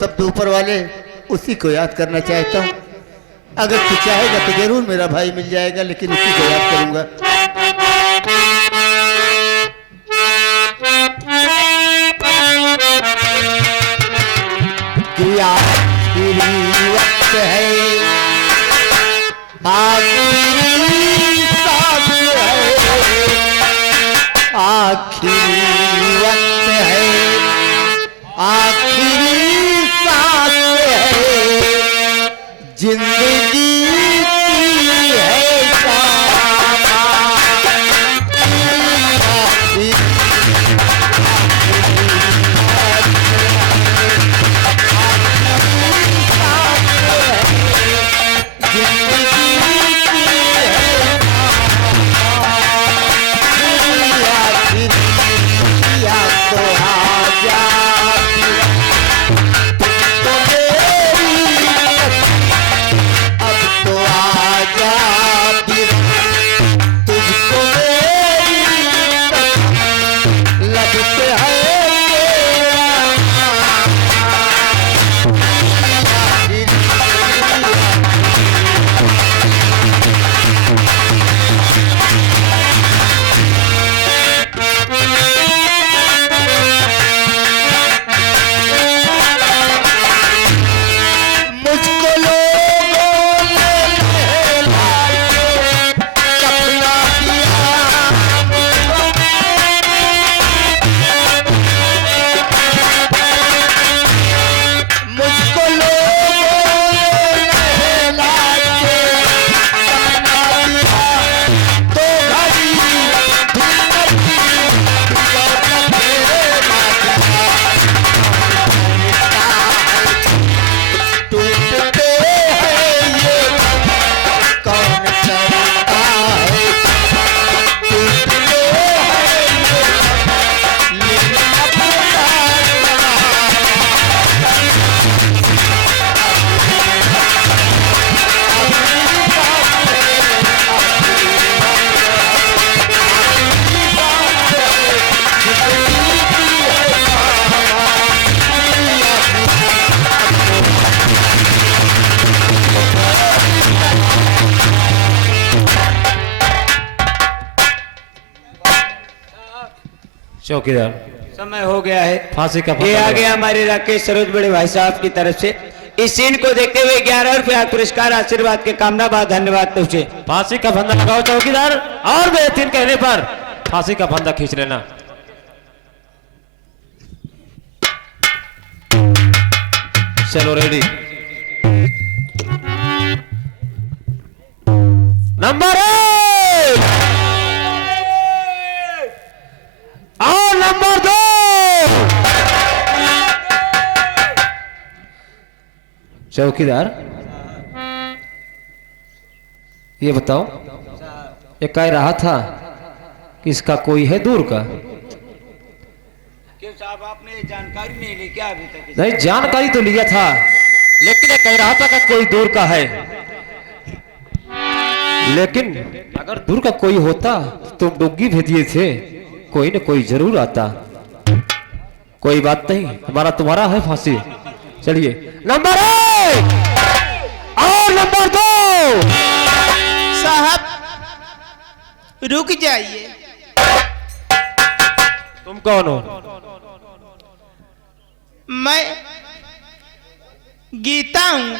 तब तो ऊपर वाले उसी को याद करना चाहता हूँ। अगर तू चाहेगा तो जरूर मेरा भाई मिल जाएगा, लेकिन उसी को याद करूंगा। आखिरी वक्त है, आखिरी सांस है, आखिरी वक्त है, आखिरी सांस है, जिंदगी की है शामा। चौकीदार समय हो गया है फांसी का ये आ गया हमारे राकेश सरोज बड़े भाई साहब की तरफ से। इस सीन को देखते हुए 11 रुपया पुरस्कार आशीर्वाद के कामना बाद धन्यवाद तुझे। फांसी का फंदा लगाओ चौकीदार, और बेहतरीन कहने पर फांसी का फंदा खींच लेना। चलो रेडी। नंबर 1 और नंबर 2। चौकीदार ये बताओ, ये कह रहा था कि इसका कोई है दूर का? क्यों साहब आपने जानकारी नहीं ली क्या अभी तक? नहीं, जानकारी तो लिया था, लेकिन ये कह रहा था कि कोई दूर का है। लेकिन अगर दूर का कोई होता तो तुम डुग्गी भेजिए थे, कोई न कोई जरूर आता। कोई बात नहीं, हमारा तुम्हारा है फांसी। चलिए नंबर 1 और नंबर 2। साहब रुक जाइए। तुम कौन हो? मैं गीता हूं।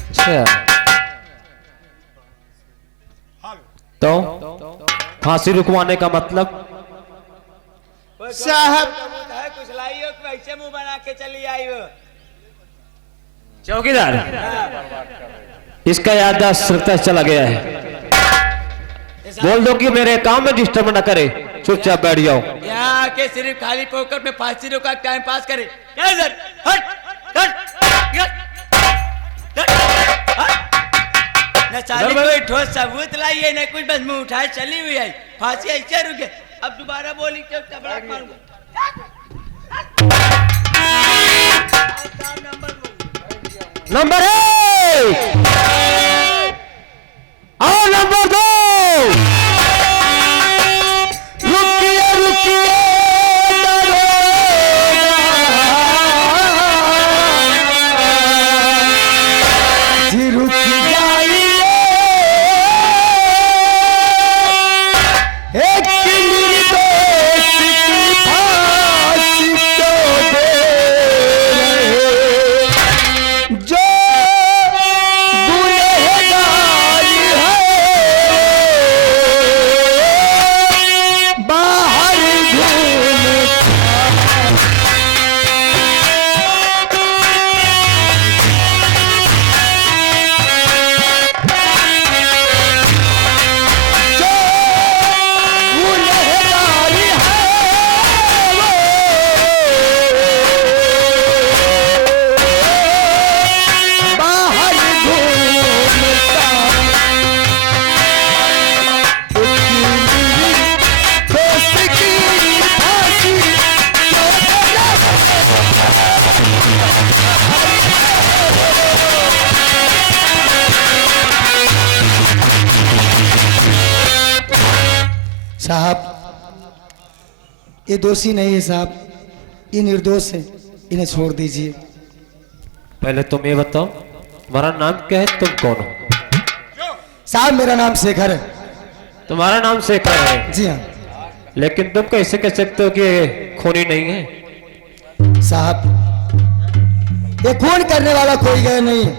अच्छा, तो फांसी रुकवाने का मतलब? साहब कुछ लाइयो ऐसे मुंह बना के चली आई हो। चौकीदार इसका याददाश्त सकता चला गया है। बोल दो कि मेरे काम में डिस्टर्ब न करे, चुपचाप बैठ जाओ। यहाँ के सिर्फ खाली पॉकेट में फांसी रोका टाइम पास करे। हट हट न साली कोई ठोस सबूत लाइए न कुछ, बस मुंह उठाए चली हुई है। फांसी ऐसे रुके, अब दोबारा बोली तो तबड़ाक मारूंगा। नंबर 1 और नंबर 2। रुकिए रुकिए साहब ये दोषी नहीं है साहब, ये निर्दोष है, इन्हें छोड़ दीजिए। पहले तुम ये बताओ तुम्हारा नाम क्या है, तुम कौन हो? साहब मेरा नाम शेखर है। तुम्हारा नाम शेखर है? जी हाँ। लेकिन तुम कैसे कह सकते हो कि ये खूनी नहीं है? साहब ये खून करने वाला कोई गया नहीं है,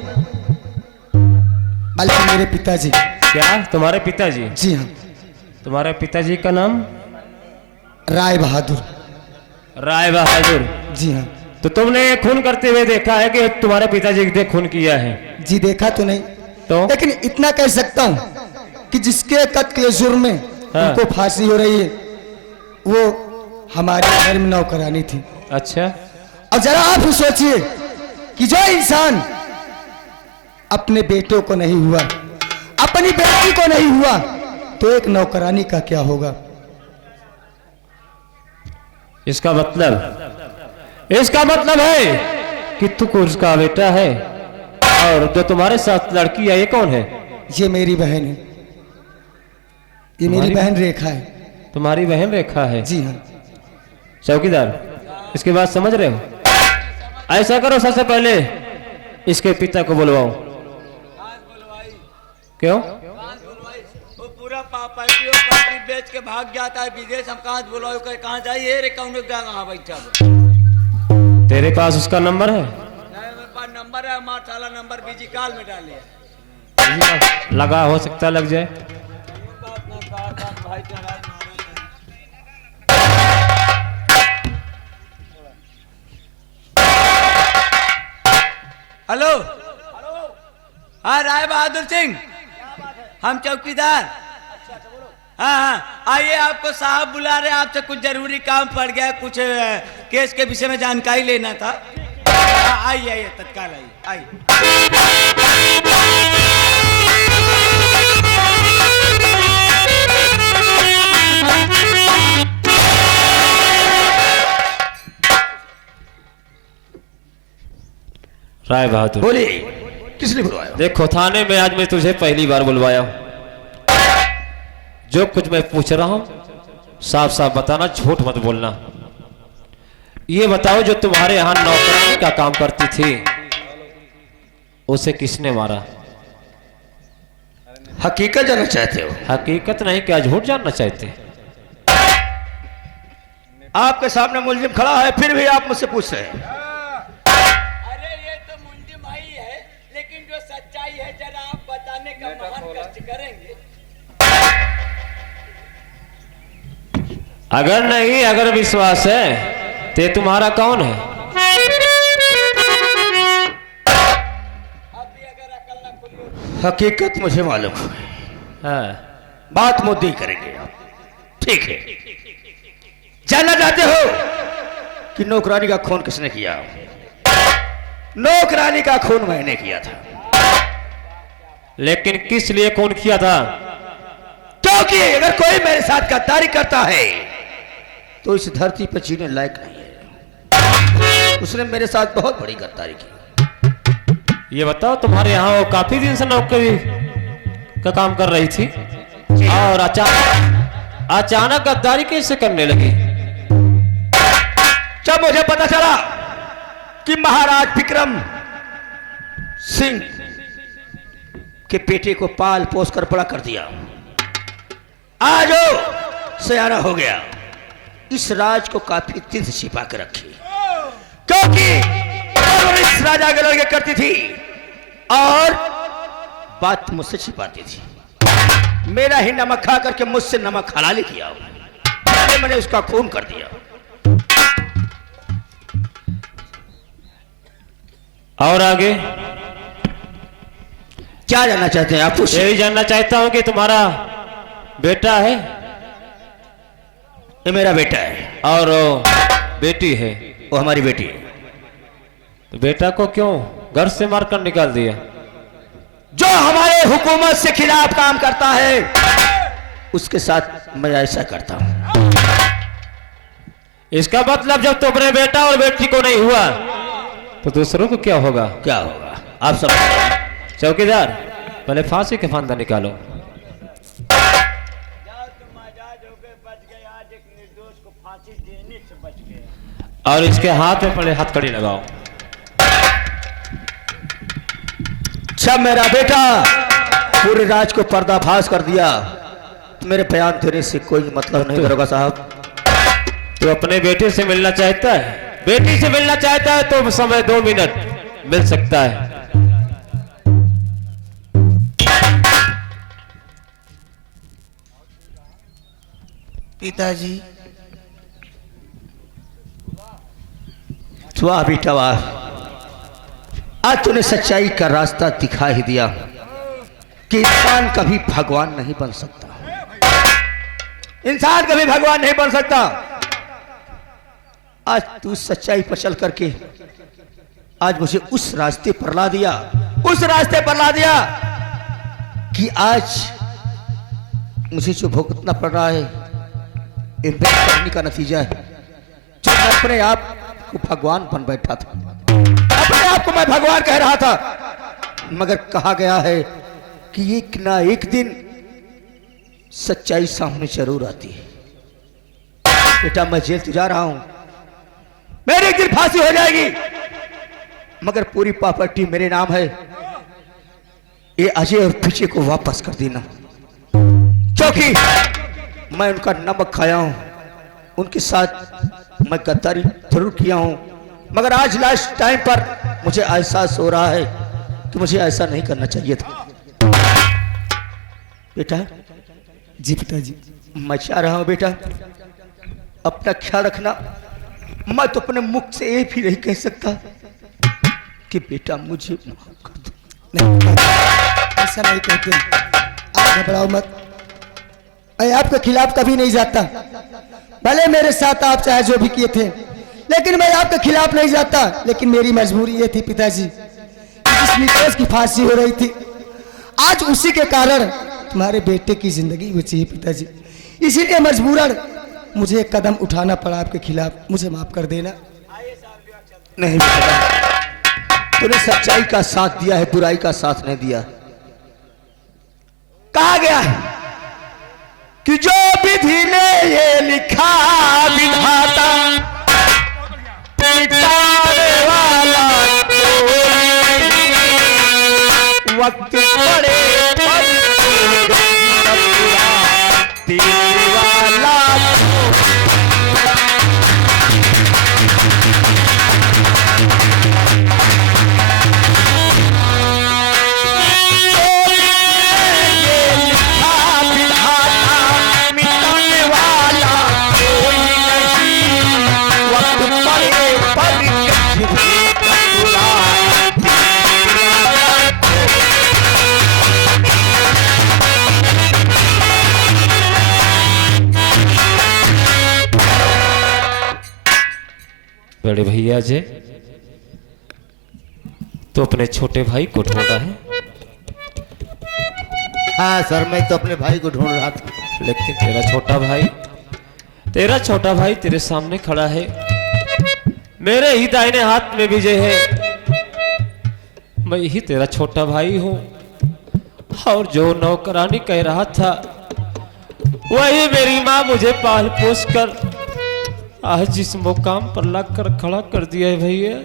बल्कि मेरे पिताजी। क्या तुम्हारे पिताजी? जी हाँ। तुम्हारे पिताजी का नाम? राय बहादुर। राय बहादुर? जी हाँ। तो तुमने खून करते हुए देखा है कि तुम्हारे पिताजी ने खून किया है? जी देखा तो नहीं, तो लेकिन इतना कह सकता हूँ कि जिसके कत्ल के जुर्म में हाँ। उनको फांसी हो रही है वो हमारे घर में नौकरानी थी। अच्छा। और जरा आप ही सोचिए कि जो इंसान अपने बेटों को नहीं हुआ, अपनी बेटी को नहीं हुआ, तो एक नौकरानी का क्या होगा? इसका मतलब है कि तू उसका बेटा है, और जो तुम्हारे साथ लड़की है ये कौन है? ये मेरी बहन है, ये मेरी तुम्हारी बहन रेखा है। तुम्हारी बहन रेखा है? जी हाँ। चौकीदार इसके बाद समझ रहे हो? ऐसा करो, सबसे पहले इसके पिता को बुलवाओ। क्यों? वो पूरा प्रॉपर्टी और प्रॉपर्टी बेच के भाग जाता है विदेश, हम कहाँ बुलाओ, कहाँ जाइए रे, कौन कहाँ बैठा? तेरे पास उसका नंबर है? मेरे पास नंबर है, माशाल्लाह नंबर बिजी कॉल में डालिए। लगा, हो सकता लग जाए। हेलो, हाँ राय बहादुर सिंह, हम चौकीदार। हाँ हाँ आइए, आपको साहब बुला रहे हैं, आपसे कुछ जरूरी काम पड़ गया है, कुछ केस के विषय में जानकारी लेना था। आइए आइए, तत्काल आइए आइए। राय बहादुर बोलिए, किसने बुलवाया? देखो, थाने में आज मैं तुझे पहली बार बुलवाया हूं। जो कुछ मैं पूछ रहा हूं साफ साफ बताना, झूठ मत बोलना। ये बताओ, जो तुम्हारे यहां नौकरानी का काम करती थी उसे किसने मारा? हकीकत जानना चाहते हो? हकीकत नहीं, क्या झूठ जानना चाहते? आपके सामने मुलजिम खड़ा है, फिर भी आप मुझसे पूछ रहे हैं। अरे ये तो मुंजी माई है, लेकिन जो सच्चाई है जरा आप बताने का महान कष्ट करेंगे। अगर विश्वास है तो तुम्हारा कौन है? अभी अगर अकल न खुली हो हकीकत मुझे मालूम है, हाँ। बात मुद्दे करेंगे आप, ठीक है? जानना चाहते हो कि नौकरानी का खून किसने किया? नौकरानी का खून मैंने किया था। लेकिन किस लिए खून किया था? क्योंकि अगर कोई मेरे साथ गद्दारी करता है तो इस धरती पर जीने लायक नहीं है। उसने मेरे साथ बहुत बड़ी गद्दारी की। ये बताओ, तुम्हारे यहाँ वो काफी दिन से नौकरी का काम कर रही थी और अचानक गद्दारी कैसे करने लगी? जब मुझे पता चला कि महाराज विक्रम सिंह के बेटे को पाल पोस कर बड़ा कर दिया, आज वो सयाना हो गया, इस राज को काफी दिन से छिपा के रखी, क्योंकि इस राजा के लड़के करती थी और बात मुझसे छिपाती थी। मेरा ही नमक खा करके मुझसे नमक हलाली किया, मैंने उसका खून कर दिया। और आगे क्या जानना चाहते हैं आप? यही जानना चाहता हूं कि तुम्हारा बेटा है? ये मेरा बेटा है और बेटी है? वो हमारी बेटी है। तो बेटा को क्यों घर से मारकर निकाल दिया? जो हमारे हुकूमत से खिलाफ काम करता है उसके साथ मैं ऐसा करता हूं। इसका मतलब जब तुम्हारे बेटा और बेटी को नहीं हुआ तो दूसरों को क्या होगा? क्या होगा आप सब बताइए। चौकीदार पहले फांसी के फंदा निकालो। जाओ तुम आजाद हो गए, बच गए, आज एक निर्दोष को फांसी देने से बच गए। और इसके हाथ में पहले हथकड़ी लगाओ। जब मेरा बेटा पूरे राज को पर्दाफाश कर दिया तो मेरे बयान देने से कोई मतलब नहीं करोगा साहब। तो अपने बेटे से मिलना चाहता है, बेटी से मिलना चाहता है तो समय 2 मिनट मिल सकता है। पिताजी वाह बेटा वाह, आज तूने सच्चाई का रास्ता दिखा ही दिया कि इंसान कभी भगवान नहीं बन सकता, इंसान कभी भगवान नहीं बन सकता। आज तू सच्चाई पर चल करके आज मुझे उस रास्ते पर ला दिया, उस रास्ते पर ला दिया कि आज मुझे जो भुगतना पड़ रहा है ये मेरे करने का नतीजा है। जो मैं अपने आप को भगवान बन बैठा था, अपने आप को मैं भगवान कह रहा था, मगर कहा गया है कि एक ना एक दिन सच्चाई सामने जरूर आती है। बेटा मैं जेल तो जा रहा हूं, मेरे एक दिन फांसी हो जाएगी, मगर पूरी प्रॉपर्टी मेरे नाम है। ये अजय और पीछे को वापस कर देना, क्योंकि मैं उनका नमक खाया हूं, उनके साथ मैं गद्दारी जरूर किया हूं, मगर आज लास्ट टाइम पर मुझे एहसास हो रहा है कि मुझे ऐसा नहीं करना चाहिए था। बेटा जी पिताजी। मैं चाह रहा हूं बेटा अपना ख्याल रखना। मैं तो अपने मुख से ये भी नहीं कह सकता कि बेटा मुझे माफ कर दो। नहीं पिताजी, ऐसा नहीं कहते, आप घबराओ मत। मैं आपके खिलाफ कभी नहीं जाता, भले मेरे साथ आप चाहे जो भी किए थे, लेकिन मैं आपके खिलाफ नहीं जाता। लेकिन मेरी मजबूरी ये थी पिताजी कि जिस निर्दोष की फांसी हो रही थी, आज उसी के कारण तुम्हारे बेटे की जिंदगी बची है पिताजी। इसीलिए मजबूरन मुझे एक कदम उठाना पड़ा आपके खिलाफ। मुझे माफ कर देना। नहीं बेटा, तूने सच्चाई का साथ दिया है, बुराई का साथ नहीं दिया। कहा गया है कि जो विधि ने ये लिखा विधाता, मिटाने वाला कोई नहीं। वक्त पड़े पर देने वाला बड़े भैया जी तो अपने छोटे भाई को ढूंढा है। हाँ सर, मैं तो अपने भाई को ढूंढ रहा था। लेकिन तेरा छोटा भाई तेरे सामने खड़ा है, मेरे ही दाहिने हाथ में विजय है। मैं ही तेरा छोटा भाई हूं, और जो नौकरानी कह रहा था वही मेरी माँ मुझे पाल पोस कर आज जिस मुकाम पर लाकर खड़ा कर दिया है भैया।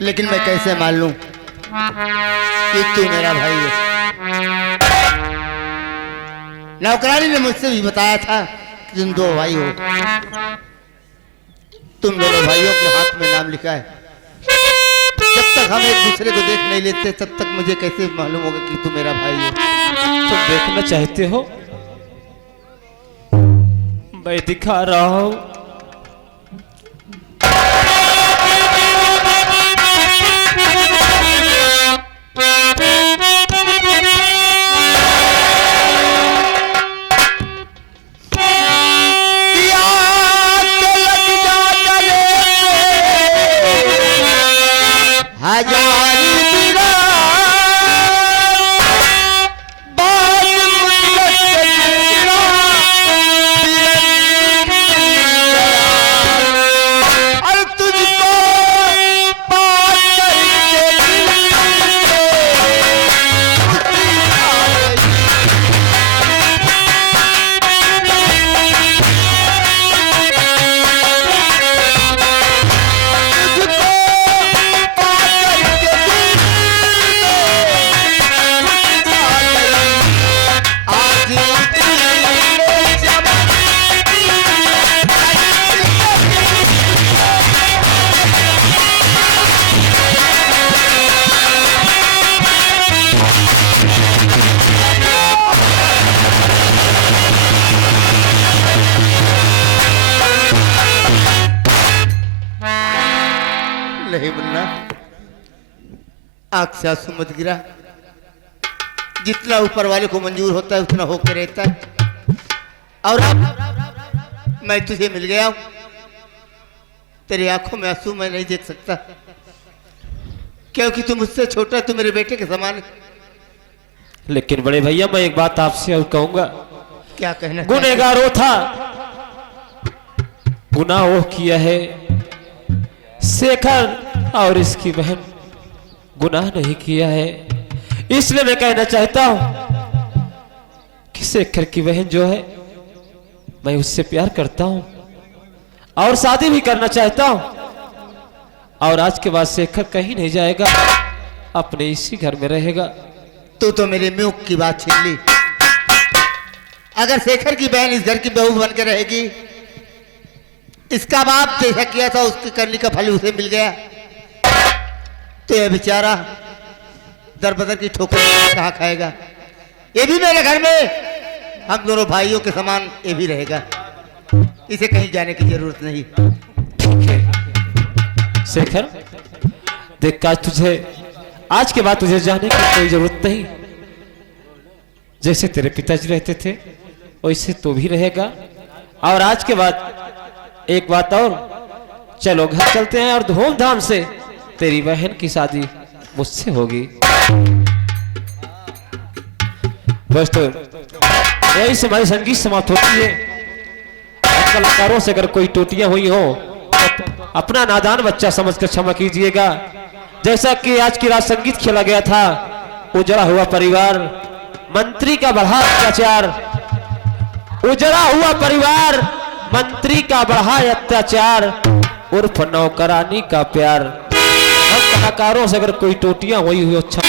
लेकिन मैं कैसे मान लूं कि तू मेरा भाई है? नौकरानी ने मुझसे भी बताया था कि तुम 2 भाई हो। तुम दोनों भाइयों के हाथ में नाम लिखा है। जब तक हम एक दूसरे को देख नहीं लेते तब तक मुझे कैसे मालूम होगा कि तू मेरा भाई है? तुम देखना चाहते हो, मैं दिखा रहा हूं। नहीं मुन्ना, आंख से आंसू मत गिरा। जितना ऊपर वाले को मंजूर होता है उतना होकर रहता है। और अब मैं तुझे मिल गया हूं, तेरी आंखों में आंसू मैं नहीं देख सकता, क्योंकि तू मुझसे छोटा है, तू मेरे बेटे के समान है। लेकिन बड़े भैया मैं एक बात आपसे और कहूंगा, क्या कहना? गुनहगार वो था, गुनाह वो किया है, शेखर और इसकी बहन गुनाह नहीं किया है। इसलिए मैं कहना चाहता हूं कि शेखर की बहन जो है मैं उससे प्यार करता हूं और शादी भी करना चाहता हूं, और आज के बाद शेखर कहीं नहीं जाएगा, अपने इसी घर में रहेगा। तू तो मेरे मुंह की बात छीन ली। अगर शेखर की बहन इस घर की बहू बन के रहेगी, इसका बाप जैसा किया था उसकी करने का फल उसे मिल गया, तो यह बेचारा दर बदर की ठोकर कहाँ खाएगा? ये भी मेरे घर में हम दोनों भाइयों के समान ये भी रहेगा, इसे कहीं जाने की जरूरत नहीं। शेखर देख, आज के बाद तुझे जाने की कोई जरूरत नहीं। जैसे तेरे पिताजी रहते थे वैसे तो भी रहेगा। और आज के बाद एक बात और, चलो घर चलते हैं और धूमधाम से तेरी बहन की शादी मुझसे होगी। बस तो यही से हमारी संगीत समाप्त होती है। कलाकारों से अगर कोई टोटियां हुई हो तो अपना नादान बच्चा समझकर क्षमा कीजिएगा। जैसा कि आज की रात संगीत खेला गया था, उजड़ा हुआ परिवार, मंत्री का बढ़ा अत्याचार, उजड़ा हुआ परिवार, मंत्री का बढ़ा अत्याचार, उर्फ नौकरानी का प्यार। हम कलाकारों से अगर कोई टोटियां हुई हो अच्छा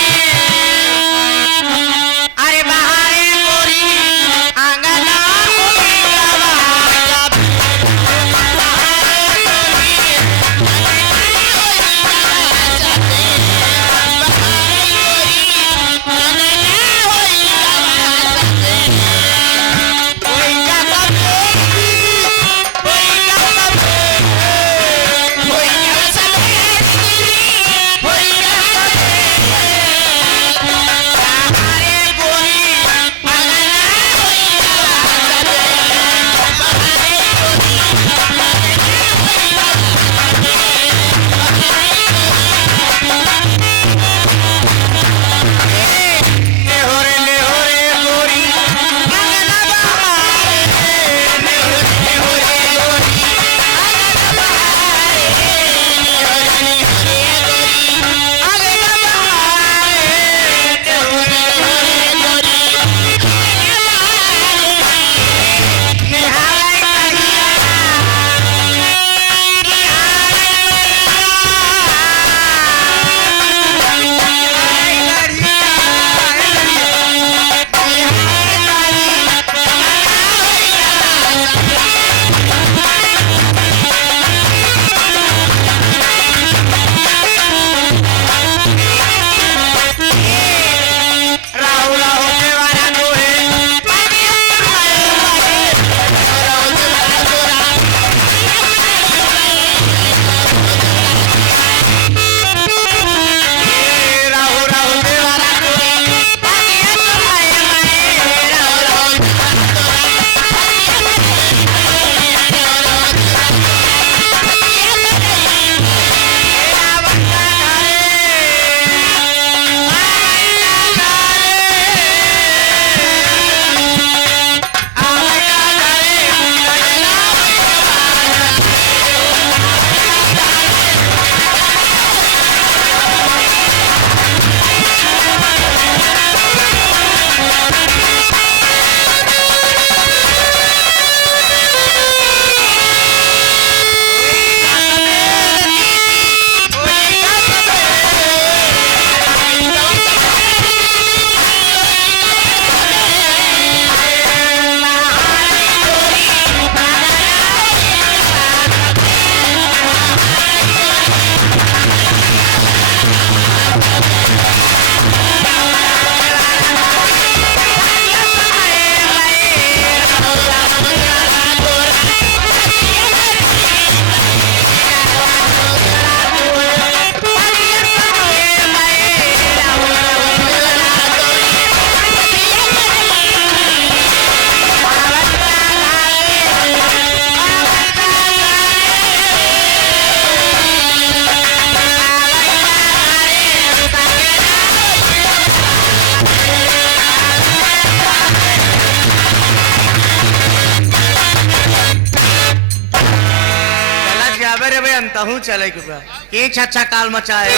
अबे रे अंत हूँ चले के बा के अच्छा काल मचाए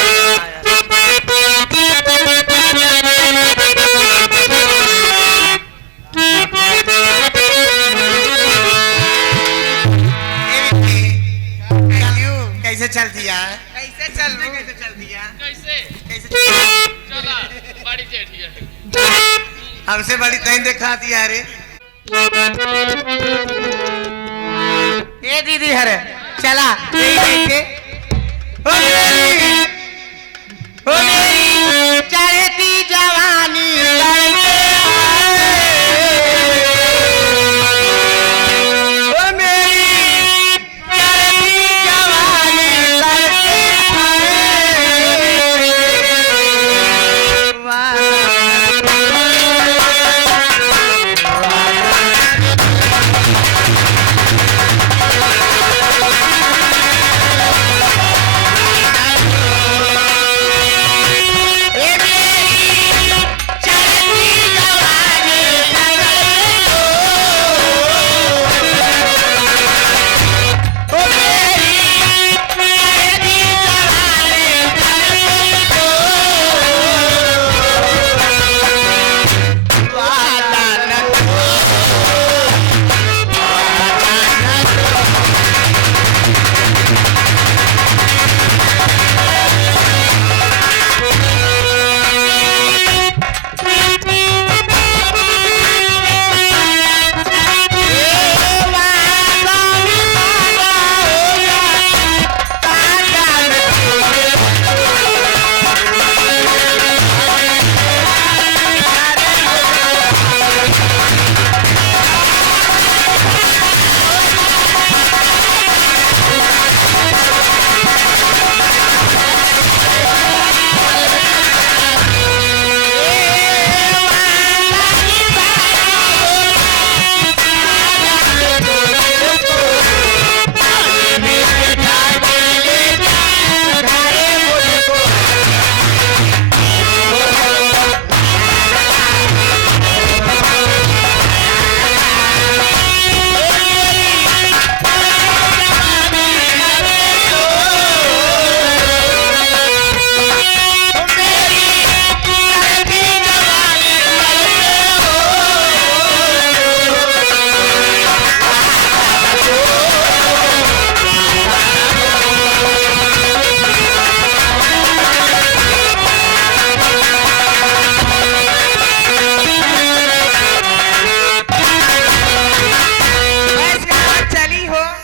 कैसे चल दिया कैसे चल दिया हमसे बड़ी तैन देखा दिया रे ए दीदी हरे चला ओ मेरी चढ़ती जवानी लड़के ओ मेरी चढ़ती जवानी लड़के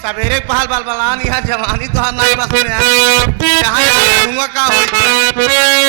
सवेरे पहल बाल बलान यहाँ जवानी तो नहीं बस में कहाँ का हो